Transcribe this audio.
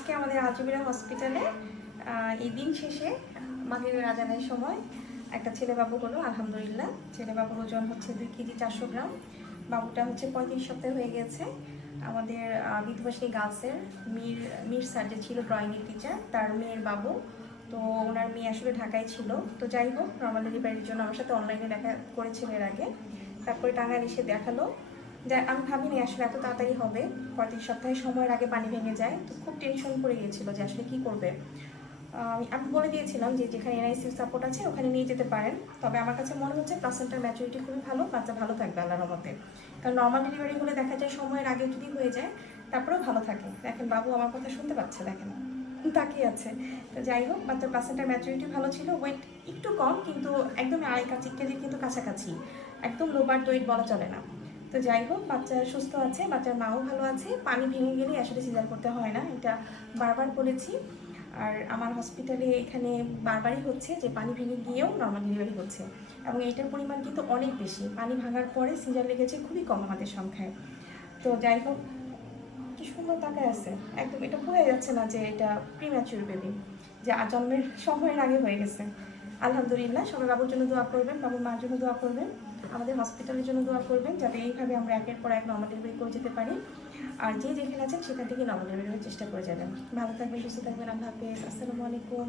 আজকে আমাদের আজমিরা হসপিটালে এই দিন শেষে মাগরিবের আজানের সময় একটা ছেলে বাবু হলো। আলহামদুলিল্লাহ, ছেলে বাবুর ওজন হচ্ছে 2 কেজি 400 গ্রাম। বাবুটা হচ্ছে 35 সপ্তাহ হয়ে গেছে। আমাদের বিধবাসী গার্লসের মীর স্যার যে ছিল ড্রয়িংয়ের টিচার, তার মেয়ের বাবু। তো ওনার মেয়ে আসলে ঢাকায় ছিল। তো যাই হোক, নর্মাল ডেলিভারির জন্য আমার সাথে অনলাইনে দেখা করেছিল এর আগে। তারপরে টাঙ্গাইল এসে দেখালো। আমি ভাবিনি আসলে এত তাড়াতাড়ি হবে। 35 সপ্তাহে সময়ের আগে পানি ভেঙে যায়। তো খুব টেনশন পড়ে গিয়েছিল যে আসলে কী করবে। আমি বলে দিয়েছিলাম যে যেখানে এনআইসিউ সাপোর্ট আছে ওখানে নিয়ে যেতে পারেন। তবে আমার কাছে মনে হচ্ছে প্লাসেন্টার ম্যাচুরিটি খুবই ভালো, বাচ্চা ভালো থাকবে আল্লাহর রহমতে। কারণ নর্মাল ডেলিভারি হলে দেখা যায় সময়ের আগে যদি হয়ে যায় তারপরেও ভালো থাকে। দেখেন বাবু আমার কথা শুনতে পাচ্ছে, দেখেন তাকিয়ে আছে। তো যাই হোক, বাচ্চার প্লাসেন্টার ম্যাচুরিটি ভালো ছিল। ওয়েট একটু কম, কিন্তু একদমই 2.5 কেজির কিন্তু কাছাকাছি। একদম লো বার্থ ওয়েট বলা চলে না। তো যাই হোক, বাচ্চা সুস্থ আছে, বাচ্চার মাও ভালো আছে। পানি ভেঙে গেলে আসলে সিজার করতে হয় না, এটা বারবার বলেছি। আর আমার হসপিটালে এখানে বারবারই হচ্ছে যে পানি ভেঙে গিয়েও নর্মাল ডেলিভারি হচ্ছে, এবং এইটার পরিমাণ কিন্তু অনেক বেশি। পানি ভাঙার পরে সিজার লেগেছে খুবই কম আমাদের সংখ্যায়। তো যাই হোক, কি সুন্দর তাকায় আছে, একদম এটা বোঝা যাচ্ছে না যে এটা প্রিম্যাচিউর বেবি, যে জন্মের সময়ের আগে হয়ে গেছে। আলহামদুলিল্লাহ, সবাই বাবুর জন্য দোয়া করবেন, বাবুর মার জন্য দোয়া করবেন, আমাদের হসপিটালের জন্য দোয়া করবেন, যাতে এইভাবে আমরা একের পর এক নর্মাল ডেলিভারি করে যেতে পারি। আর যে যেখানে আছেন সেখান থেকে নর্মাল ডেলিভারি চেষ্টা করে যাবেন। ভালো থাকবেন, সুস্থ থাকবেন। আল্লাহ হাফেজ। আসসালামু আলাইকুম।